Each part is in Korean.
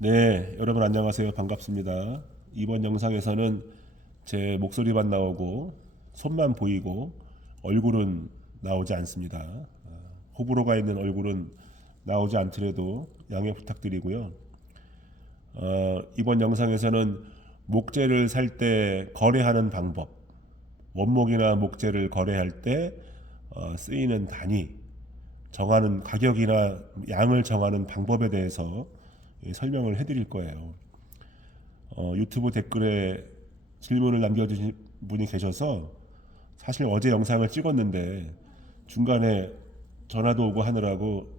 네, 여러분 안녕하세요. 반갑습니다. 이번 영상에서는 제 목소리만 나오고 손만 보이고 얼굴은 나오지 않습니다. 호불호가 있는 얼굴은 나오지 않더라도 양해 부탁드리고요. 이번 영상에서는 목재를 살 때 거래하는 방법, 원목이나 목재를 거래할 때 쓰이는 단위, 정하는 가격이나 양을 정하는 방법에 대해서 설명을 해드릴 거예요. 유튜브 댓글에 질문을 남겨주신 분이 계셔서 사실 어제 영상을 찍었는데 중간에 전화도 오고 하느라고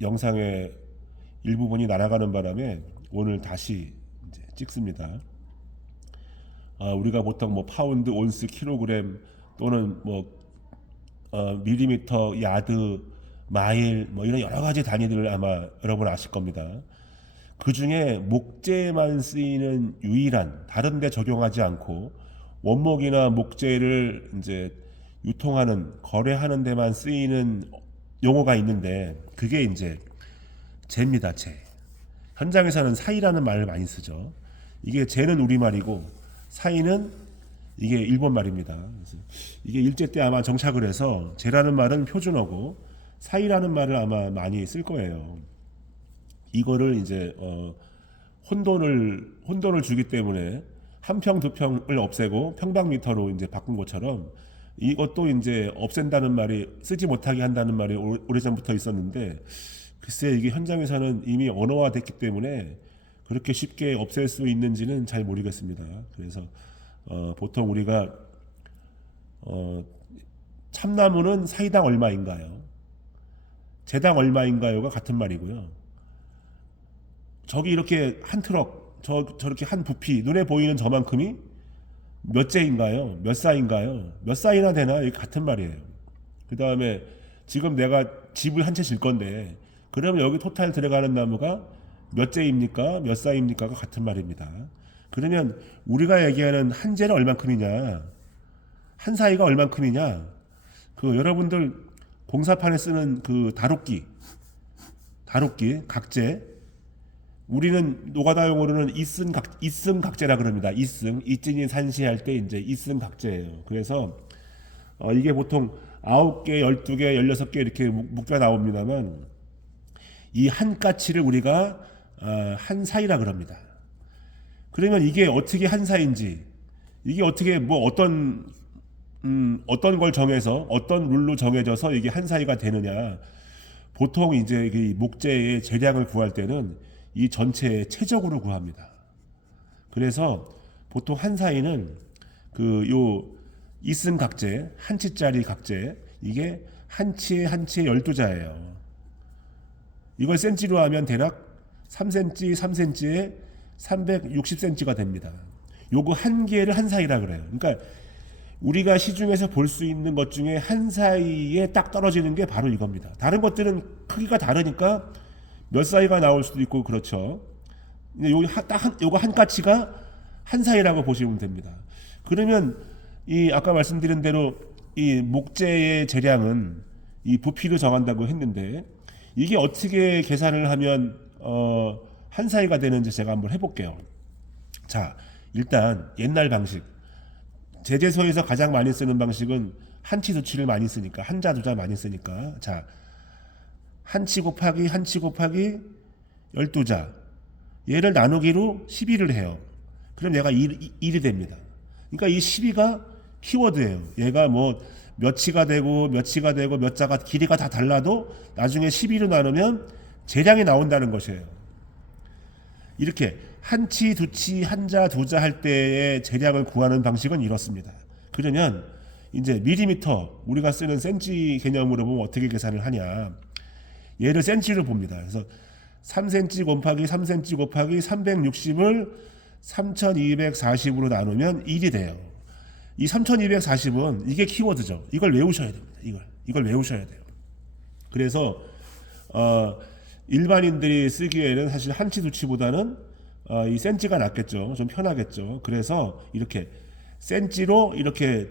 영상의 일부분이 날아가는 바람에 오늘 다시 이제 찍습니다. 우리가 보통 뭐 파운드, 온스, 킬로그램 또는 뭐 밀리미터, 야드, 마일 뭐 이런 여러 가지 단위들을 아마 여러분 아실 겁니다. 그 중에 목재에만 쓰이는 유일한 다른 데 적용하지 않고 원목이나 목재를 이제 유통하는 거래하는 데만 쓰이는 용어가 있는데 그게 이제 재입니다. 재. 현장에서는 사이라는 말을 많이 쓰죠. 이게 재는 우리말이고 사이는 이게 일본 말입니다. 그래서 이게 일제 때 아마 정착을 해서 재라는 말은 표준어고 사이라는 말을 아마 많이 쓸 거예요. 이거를 이제 혼돈을 주기 때문에 한 평 두 평을 없애고 평방미터로 이제 바꾼 것처럼 이것도 이제 없앤다는 말이 쓰지 못하게 한다는 말이 오래전부터 있었는데 글쎄 이게 현장에서는 이미 언어화됐기 때문에 그렇게 쉽게 없앨 수 있는지는 잘 모르겠습니다. 그래서 보통 우리가 참나무는 사이당 얼마인가요? 재당 얼마인가요가 같은 말이고요. 저기 이렇게 한 트럭, 저렇게 한 부피, 눈에 보이는 저만큼이 몇 재인가요? 몇 사인가요? 몇 사이나 되나? 이게 같은 말이에요. 그 다음에 지금 내가 집을 한 채 질 건데, 그러면 여기 토탈 들어가는 나무가 몇 재입니까? 몇 사입니까가 같은 말입니다. 그러면 우리가 얘기하는 한 재는 얼만큼이냐? 한 사이가 얼만큼이냐? 그 여러분들 공사판에 쓰는 그 다루기, 각재, 우리는 노가다용어로는 이승 각재라 그럽니다. 이진이 산시할 때 이제 이승 각재예요. 그래서 이게 보통 9개, 12개, 16개 이렇게 묵자 나옵니다만 이 한 가치를 우리가 한 사이라 그럽니다. 그러면 이게 어떻게 한 사인지, 이게 어떻게 뭐 어떤 걸 정해서 어떤 룰로 정해져서 이게 한 사이가 되느냐. 보통 이제 이 목재의 재량을 구할 때는 이 전체의 최적으로 구합니다. 그래서 보통 한 사이는 그 요 이승 각재, 한 치짜리 각재, 이게 한 치에 12자예요. 이걸 센치로 하면 대략 3cm, 3cm에 360cm가 됩니다. 요거 한 개를 한 사이라 그래요. 그러니까 우리가 시중에서 볼 수 있는 것 중에 한 사이에 딱 떨어지는 게 바로 이겁니다. 다른 것들은 크기가 다르니까 몇 사이가 나올 수도 있고 그렇죠. 요거 한 가치가 한 사이라고 보시면 됩니다. 그러면 이 아까 말씀드린 대로 이 목재의 재량은 이 부피로 정한다고 했는데 이게 어떻게 계산을 하면 한 사이가 되는지 제가 한번 해볼게요. 자, 일단 옛날 방식, 제재소에서 가장 많이 쓰는 방식은 한치 두치를 많이 쓰니까 한자 두자 많이 쓰니까 자, 한치 곱하기 12자 얘를 나누기로 12를 해요. 그럼 얘가 1이 됩니다. 그러니까 이 12가 키워드예요. 얘가 뭐 몇 치가 되고 몇 자가 길이가 다 달라도 나중에 12로 나누면 재량이 나온다는 것이에요. 이렇게 한치, 두치, 한자, 두자 할 때의 재량을 구하는 방식은 이렇습니다. 그러면 이제 밀리미터, 우리가 쓰는 센치 개념으로 보면 어떻게 계산을 하냐. 얘를 센치로 봅니다. 그래서 3cm 곱하기 3cm 곱하기 360을 3240으로 나누면 1이 돼요. 이 3240은 이게 키워드죠. 이걸 외우셔야 됩니다. 이걸 외우셔야 돼요. 그래서 일반인들이 쓰기에는 사실 한치 두치보다는 이 센치가 낫겠죠. 좀 편하겠죠. 그래서 이렇게 센치로 이렇게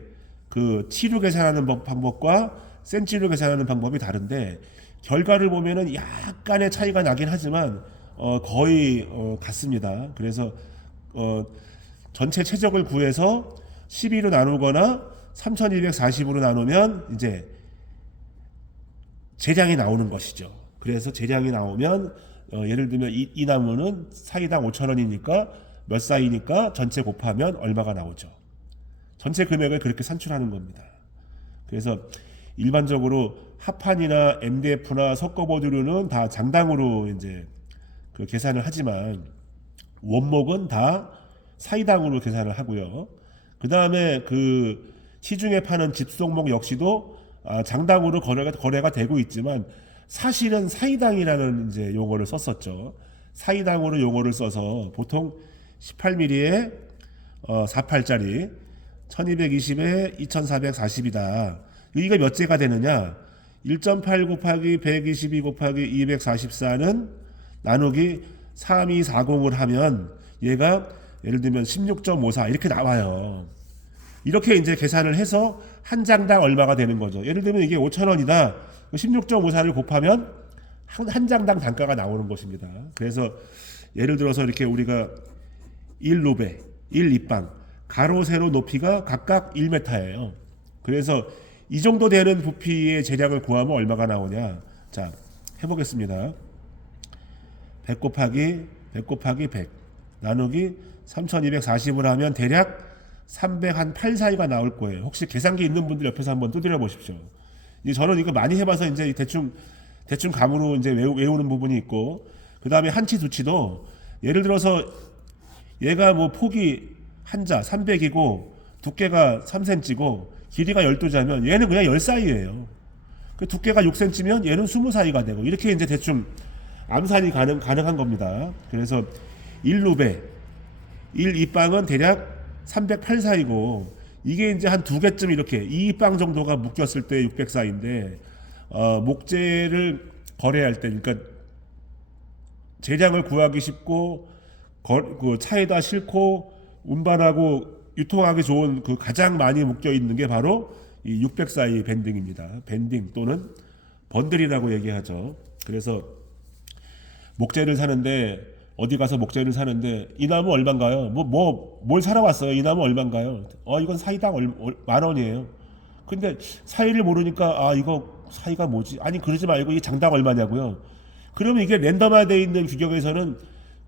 그 치로 계산하는 방법과 센치로 계산하는 방법이 다른데 결과를 보면은 약간의 차이가 나긴 하지만 거의 같습니다. 그래서 전체 최적을 구해서 12로 나누거나 3240으로 나누면 이제 재량이 나오는 것이죠. 그래서 재량이 나오면 예를 들면 이 나무는 사이당 5,000원이니까 몇 사이니까 전체 곱하면 얼마가 나오죠. 전체 금액을 그렇게 산출하는 겁니다. 그래서 일반적으로 합판이나 MDF나 석고보드류는 다 장당으로 이제 그 계산을 하지만 원목은 다 사이당으로 계산을 하고요. 그 다음에 그 시중에 파는 집속목 역시도 장당으로 거래가 되고 있지만 사실은 사이당이라는 이제 용어를 썼었죠. 사이당으로 용어를 써서 보통 18mm에 48짜리 1220에 2440이다. 이게 몇 제가 되느냐? 1.8 곱하기 122 곱하기 244는 나누기 3240을 하면 얘가 예를 들면 16.54 이렇게 나와요. 이렇게 이제 계산을 해서 한 장당 얼마가 되는 거죠. 예를 들면 이게 5,000원이다. 16.54를 곱하면 한 장당 단가가 나오는 것입니다. 그래서 예를 들어서 이렇게 우리가 1루베, 1입방, 가로 세로 높이가 각각 1m예요. 그래서 이 정도 되는 부피의 재량을 구하면 얼마가 나오냐? 자, 해보겠습니다. 100 곱하기 100 나누기 3240을 하면 대략 308 사이가 나올 거예요. 혹시 계산기 있는 분들 옆에서 한번 두드려 보십시오. 이제 저는 이거 많이 해봐서 이제 대충 감으로 이제 외우는 부분이 있고, 그 다음에 한치 두치도 예를 들어서 얘가 뭐 폭이 한자 300이고 두께가 3cm고 길이가 12자면 얘는 그냥 10사이예요. 그 두께가 6cm면 얘는 20사이가 되고 이렇게 이제 대충 암산이 가능한 겁니다. 그래서 1루베 1입방은 대략 308 사이고 이게 이제 한 두 개쯤 이렇게 2입방 정도가 묶였을 때 600 사이인데 목재를 거래할 때 그러니까 재량을 구하기 쉽고 그 차에다 싣고 운반하고 유통하기 좋은 그 가장 많이 묶여 있는 게 바로 이 600 사이 밴딩입니다. 밴딩 또는 번들이라고 얘기하죠. 그래서 목재를 사는데 어디 가서 목재를 사는데 이 나무 얼마인가요? 뭘 사러 왔어요? 이 나무 얼마인가요? 이건 사이당 10,000원이에요. 근데 사이를 모르니까 이거 사이가 뭐지? 아니 그러지 말고 이 장당 얼마냐고요. 그러면 이게 랜덤화되어 있는 규격에서는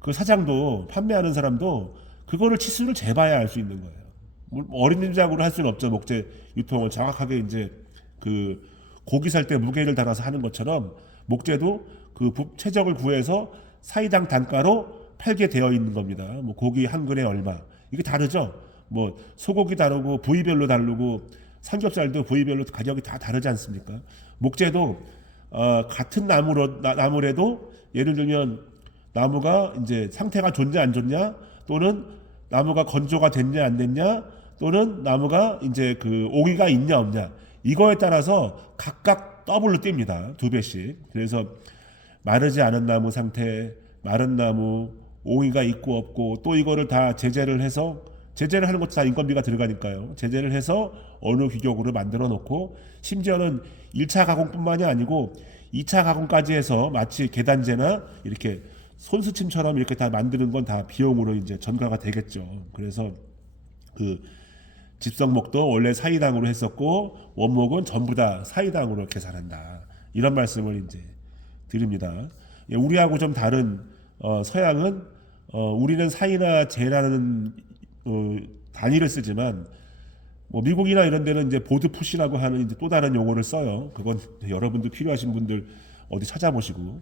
그 사장도 판매하는 사람도 그거를 치수를 재봐야 알 수 있는 거예요. 어린이작으로 할 수는 없죠. 목재 유통을 정확하게 이제 그 고기 살 때 무게를 달아서 하는 것처럼 목재도 그 최적을 구해서 사이당 단가로 팔게 되어 있는 겁니다. 뭐 고기 한 근에 얼마 이게 다르죠. 뭐 소고기 다르고 부위별로 다르고 삼겹살도 부위별로 가격이 다 다르지 않습니까? 목재도 같은 나무래도 예를 들면 나무가 이제 상태가 좋냐 안 좋냐 또는 나무가 건조가 됐냐 안 됐냐 또는 나무가 이제 그 옹이가 있냐 없냐 이거에 따라서 각각 더블로 뜁니다. 2배씩. 그래서 마르지 않은 나무 상태, 마른 나무, 옹이가 있고 없고 또 이거를 다 제재를 해서 제재를 하는 것도 다 인건비가 들어가니까요. 제재를 해서 어느 규격으로 만들어 놓고 심지어는 1차 가공뿐만이 아니고 2차 가공까지 해서 마치 계단재나 이렇게 손수침처럼 이렇게 다 만드는 건 다 비용으로 이제 전가가 되겠죠. 그래서 그 집성목도 원래 사이당으로 했었고 원목은 전부 다 사이당으로 계산한다. 이런 말씀을 이제 드립니다. 우리하고 좀 다른 서양은 우리는 사이나 제라는 단위를 쓰지만 뭐 미국이나 이런 데는 이제 보드 푸시라고 하는 이제 또 다른 용어를 써요. 그건 여러분들 필요하신 분들 어디 찾아보시고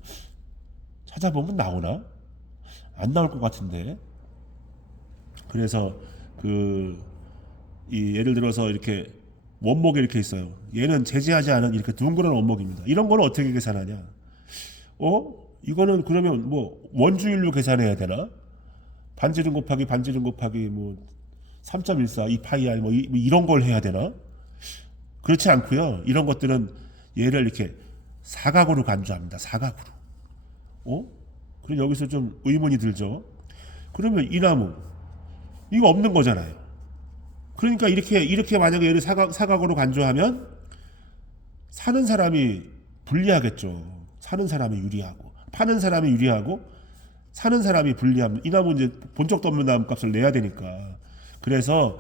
찾아보면 나오나? 안 나올 것 같은데. 그래서 예를 들어서 이렇게 원목이 이렇게 있어요. 얘는 제재하지 않은 이렇게 둥그런 원목입니다. 이런 거는 어떻게 계산하냐? 이거는 그러면 뭐 원주율로 계산해야 되나? 반지름 곱하기 뭐 3.14 2파이 뭐 이런 걸 해야 되나? 그렇지 않고요. 이런 것들은 얘를 이렇게 사각으로 간주합니다. 사각으로. 그럼 여기서 좀 의문이 들죠. 그러면 이 나무 이거 없는 거잖아요. 그러니까 이렇게 만약에 얘를 사각으로 간주하면 사는 사람이 불리하겠죠. 사는 사람이 유리하고 파는 사람이 유리하고 사는 사람이 불리하면 이 나무 이제 본 적도 없는 나무 값을 내야 되니까. 그래서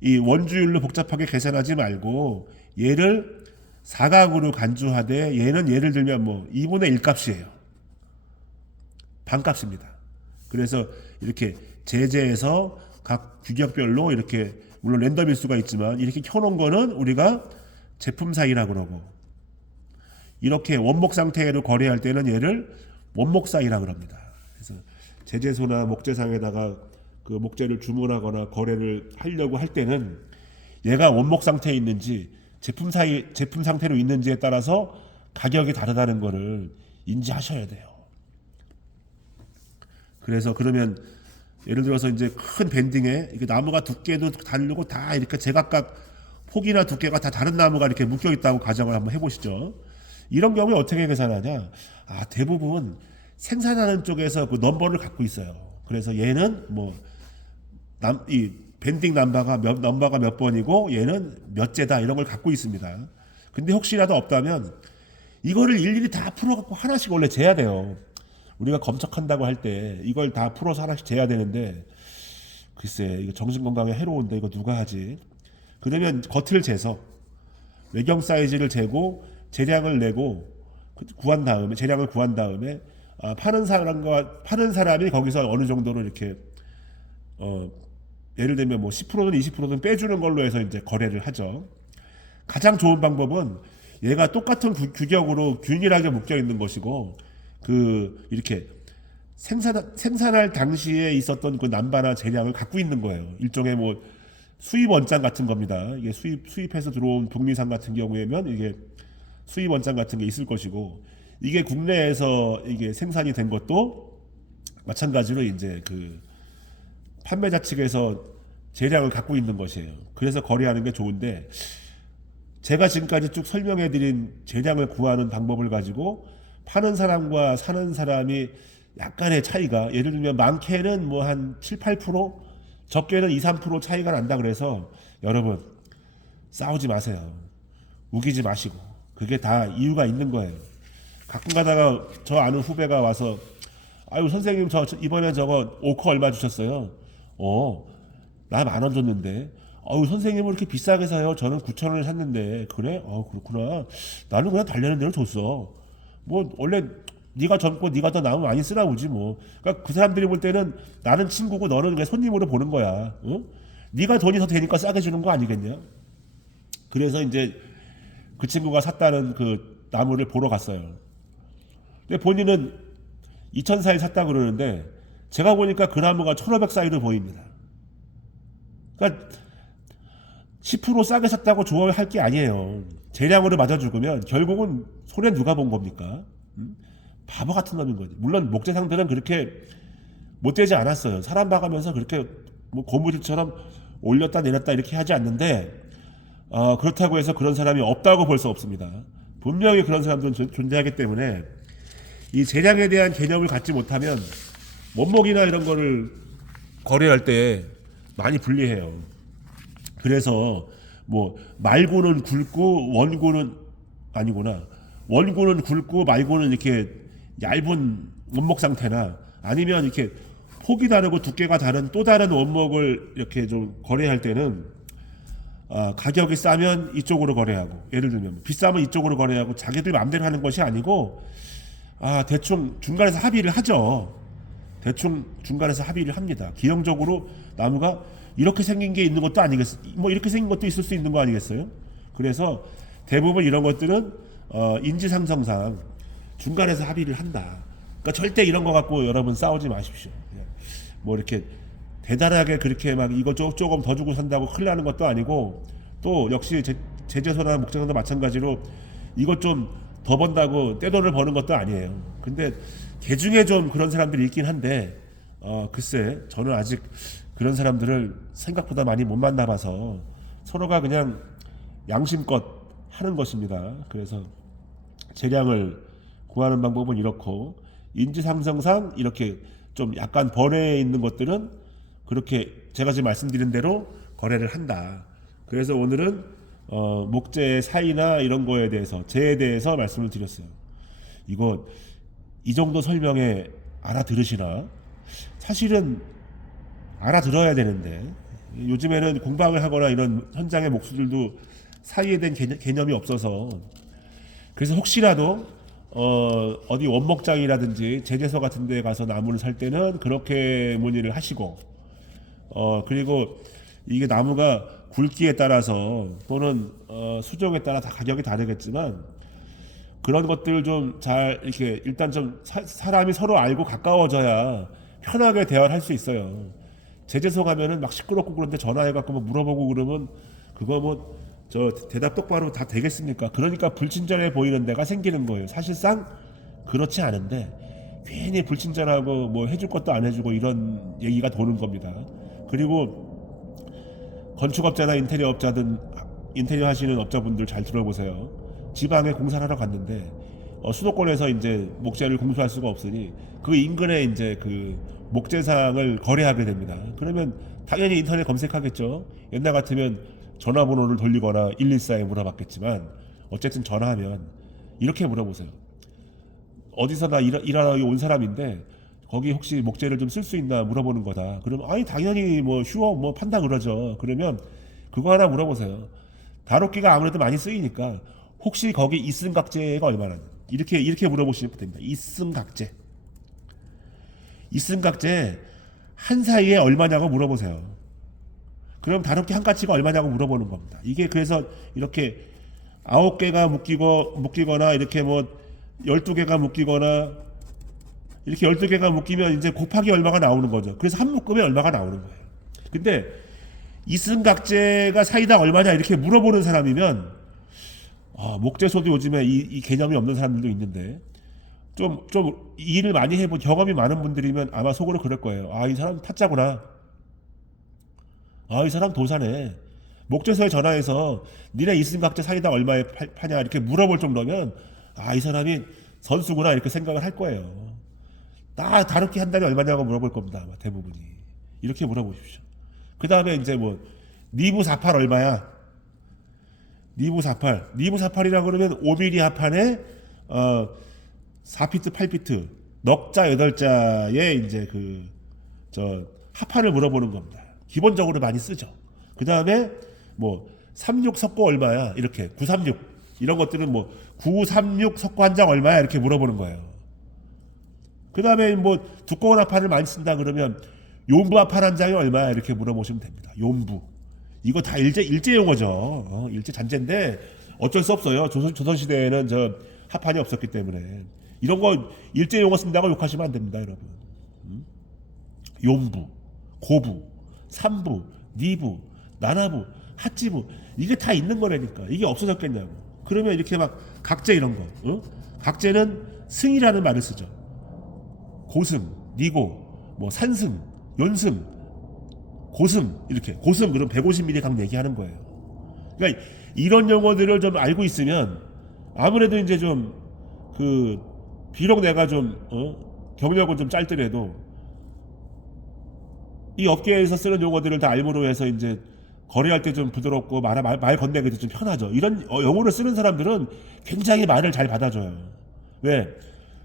이 원주율로 복잡하게 계산하지 말고 얘를 사각으로 간주하되 얘는 예를 들면 뭐 2분의 1 값이에요. 반값입니다. 그래서 이렇게 제재해서 각 규격별로 이렇게 물론 랜덤일 수가 있지만 이렇게 켜놓은 거는 우리가 제품 사이라 그러고 이렇게 원목 상태로 거래할 때는 얘를 원목 사이라 그럽니다. 그래서 제재소나 목재상에다가 그 목재를 주문하거나 거래를 하려고 할 때는 얘가 원목 상태에 있는지 제품 상태로 있는지에 따라서 가격이 다르다는 거를 인지하셔야 돼요. 그래서 그러면 예를 들어서 이제 큰 밴딩에 이게 나무가 두께도 다르고 다 이렇게 제각각 폭이나 두께가 다 다른 나무가 이렇게 묶여 있다고 가정을 한번 해보시죠. 이런 경우에 어떻게 계산하냐? 대부분 생산하는 쪽에서 그 넘버를 갖고 있어요. 그래서 얘는 이 밴딩 넘버가 몇 번이고 얘는 몇 재다 이런 걸 갖고 있습니다. 근데 혹시라도 없다면 이거를 일일이 다 풀어갖고 하나씩 원래 재야 돼요. 우리가 검척한다고 할 때 이걸 다 풀어서 하나씩 재야 되는데 글쎄 이거 정신건강에 해로운데 이거 누가 하지? 그러면 겉을 재서 외경 사이즈를 재고 재량을 내고 재량을 구한 다음에 파는 사람이 거기서 어느 정도로 이렇게 예를 들면 뭐 10%든 20%든 빼주는 걸로 해서 이제 거래를 하죠. 가장 좋은 방법은 얘가 똑같은 규격으로 균일하게 묶여 있는 것이고 이렇게 생산할 당시에 있었던 그 남바나 재량을 갖고 있는 거예요. 일종의 뭐 수입 원장 같은 겁니다. 이게 수입해서 들어온 북미산 같은 경우에면 이게 수입 원장 같은 게 있을 것이고 이게 국내에서 이게 생산이 된 것도 마찬가지로 이제 그 판매자 측에서 재량을 갖고 있는 것이에요. 그래서 거래하는 게 좋은데 제가 지금까지 쭉 설명해드린 재량을 구하는 방법을 가지고 파는 사람과 사는 사람이 약간의 차이가 예를 들면 많게는 뭐 한 7, 8% 적게는 2, 3% 차이가 난다 그래서 여러분 싸우지 마세요. 우기지 마시고 그게 다 이유가 있는 거예요. 가끔 가다가 저 아는 후배가 와서 아유 선생님 저 이번에 저거 오커 얼마 주셨어요? 나 10,000원 줬는데 아유 선생님은 이렇게 비싸게 사요? 저는 9,000원에 샀는데 그래? 그렇구나. 나는 그냥 달라는 대로 줬어. 뭐 원래 네가 젊고 네가 더 나면 많이 쓰나 보지 뭐. 그러니까 그 사람들이 볼 때는 나는 친구고 너는 그냥 손님으로 보는 거야. 네가 돈이 더 되니까 싸게 주는 거 아니겠냐? 그래서 이제 그 친구가 샀다는 그 나무를 보러 갔어요. 근데 본인은 2,000 사이 샀다 그러는데 제가 보니까 그 나무가 1,500 사이로 보입니다. 그러니까 10% 싸게 샀다고 좋아할 게 아니에요. 재량으로 맞아 죽으면 결국은 손해 누가 본 겁니까? 바보 같은 놈인 거지. 물론 목재상들은 그렇게 못되지 않았어요. 사람 봐가면서 그렇게 뭐 고무줄처럼 올렸다 내렸다 이렇게 하지 않는데 그렇다고 해서 그런 사람이 없다고 볼 수 없습니다. 분명히 그런 사람들은 존재하기 때문에 이 재량에 대한 개념을 갖지 못하면 원목이나 이런 거를 거래할 때 많이 불리해요. 그래서 뭐 말고는 굵고 원고는 아니구나. 원고는 굵고 말고는 이렇게 얇은 원목 상태나 아니면 이렇게 폭이 다르고 두께가 다른 또 다른 원목을 이렇게 좀 거래할 때는 가격이 싸면 이쪽으로 거래하고 예를 들면 비싸면 이쪽으로 거래하고 자기들 마음대로 하는 것이 아니고 대충 중간에서 합의를 하죠. 대충 중간에서 합의를 합니다. 기형적으로 나무가 이렇게 생긴 게 있는 것도 아니겠어요. 뭐 이렇게 생긴 것도 있을 수 있는 거 아니겠어요? 그래서 대부분 이런 것들은 인지상정상 중간에서 합의를 한다. 그러니까 절대 이런 거 갖고 여러분 싸우지 마십시오. 뭐 이렇게 대단하게 그렇게 막 이거 조금 더 주고 산다고 큰일 나는 것도 아니고 또 역시 제재소나 목재상도 마찬가지로 이것 좀 더 번다고 떼돈을 버는 것도 아니에요. 근데 개중에 좀 그런 사람들이 있긴 한데 글쎄 저는 아직 그런 사람들을 생각보다 많이 못 만나봐서 서로가 그냥 양심껏 하는 것입니다. 그래서 재량을 구하는 방법은 이렇고 인지상정상 이렇게 좀 약간 번외에 있는 것들은 그렇게 제가 지금 말씀드린 대로 거래를 한다. 그래서 오늘은 목재의 사이나 이런 거에 대해서 재에 대해서 말씀을 드렸어요. 이거 이 정도 설명에 알아들으시나? 사실은 알아들어야 되는데 요즘에는 공방을 하거나 이런 현장의 목수들도 사이에 대한 개념이 없어서 그래서 혹시라도 어디 원목장이라든지 제재소 같은 데 가서 나무를 살 때는 그렇게 문의를 하시고 그리고 이게 나무가 굵기에 따라서 또는 수종에 따라 다 가격이 다르겠지만 그런 것들 좀 잘 이렇게 일단 좀 사람이 서로 알고 가까워져야 편하게 대화를 할 수 있어요. 제재소 가면은 막 시끄럽고 그런데 전화해갖고 뭐 물어보고 그러면 그거 뭐 저 대답 똑바로 다 되겠습니까? 그러니까 불친절해 보이는 데가 생기는 거예요. 사실상 그렇지 않은데 괜히 불친절하고 뭐 해줄 것도 안 해주고 이런 얘기가 도는 겁니다. 그리고 건축업자나 인테리어업자든 인테리어 하시는 업자분들 잘 들어보세요. 지방에 공사를 하러 갔는데 수도권에서 이제 목재를 공수할 수가 없으니 그 인근에 이제 그 목재상을 거래하게 됩니다. 그러면 당연히 인터넷 검색하겠죠. 옛날 같으면 전화번호를 돌리거나 114에 물어봤겠지만 어쨌든 전화하면 이렇게 물어보세요. 어디서 나 일하러 온 사람인데 거기 혹시 목재를 좀 쓸 수 있나 물어보는 거다. 그러면 아니 당연히 뭐 휴업 뭐 판다 그러죠. 그러면 그거 하나 물어보세요. 다루기가 아무래도 많이 쓰이니까 혹시 거기 이승각제가 얼마나 이렇게 물어보시면 됩니다. 이승각제 한 사이에 얼마냐고 물어보세요. 그럼 다루기 한 가치가 얼마냐고 물어보는 겁니다. 이게 그래서 이렇게 9개가 묶이거나 이렇게 뭐 12개가 묶이거나 이렇게 12개가 묶이면 이제 곱하기 얼마가 나오는 거죠. 그래서 한 묶음에 얼마가 나오는 거예요. 근데 이승각제가 사이다 얼마냐 이렇게 물어보는 사람이면 목재소도 요즘에 이 개념이 없는 사람들도 있는데 좀 일을 많이 해본 경험이 많은 분들이면 아마 속으로 그럴 거예요. 이 사람 타짜구나. 이 사람 도사네. 목재소에 전화해서 니네 이승각제 사이다 얼마에 파냐 이렇게 물어볼 정도면 이 사람이 선수구나 이렇게 생각을 할 거예요. 다루기 한 달에 얼마냐고 물어볼 겁니다. 아마 대부분이. 이렇게 물어보십시오. 그 다음에 이제 뭐 니부 48 얼마야? 니부 48이라 그러면 5mm 합판에 4피트 8피트 넉자 8자에 이제 합판을 물어보는 겁니다. 기본적으로 많이 쓰죠. 그 다음에 뭐 36 석고 얼마야? 이렇게 936 이런 것들은 뭐 936 석고 한 장 얼마야? 이렇게 물어보는 거예요. 그 다음에 뭐 두꺼운 합판을 많이 쓴다 그러면 용부 합판 한 장이 얼마야? 이렇게 물어보시면 됩니다. 용부. 이거 다 일제 용어죠. 일제 잔재인데 어쩔 수 없어요. 조선시대에는 합판이 없었기 때문에 이런 거 일제 용어 쓴다고 욕하시면 안 됩니다, 여러분. 용부, 고부, 삼부, 니부, 나나부, hat지부 이게 다 있는 거라니까. 이게 없어졌겠냐고. 그러면 이렇게 막 각재 이런 거. 각재는 승이라는 말을 쓰죠. 고승, 니고, 뭐 산승, 연승, 고승 이렇게 고승 그럼 150mm 각 얘기하는 거예요. 그러니까 이런 용어들을 좀 알고 있으면 아무래도 이제 좀 비록 내가 좀 경력은 좀 짧더라도 이 업계에서 쓰는 용어들을 다 알므로 해서 이제 거래할 때 좀 부드럽고 말 건네기도 좀 편하죠. 이런 용어를 쓰는 사람들은 굉장히 말을 잘 받아줘요. 왜?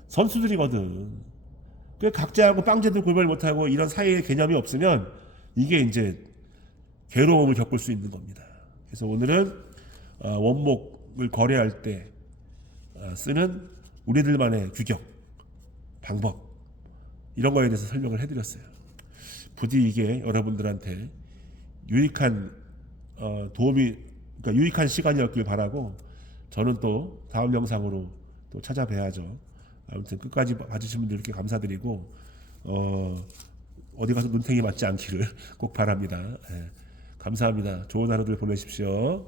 선수들이거든. 그 각자하고 빵제도 구별 못하고 이런 사이의 개념이 없으면 이게 이제 괴로움을 겪을 수 있는 겁니다. 그래서 오늘은 원목을 거래할 때 쓰는 우리들만의 규격, 방법 이런 거에 대해서 설명을 해드렸어요. 부디 이게 여러분들한테 유익한 그러니까 유익한 시간이었길 바라고 저는 또 다음 영상으로 또 찾아뵈야죠. 아무튼 끝까지 봐주신 분들께 감사드리고 어디 가서 눈탱이 맞지 않기를 꼭 바랍니다. 감사합니다. 좋은 하루들 보내십시오.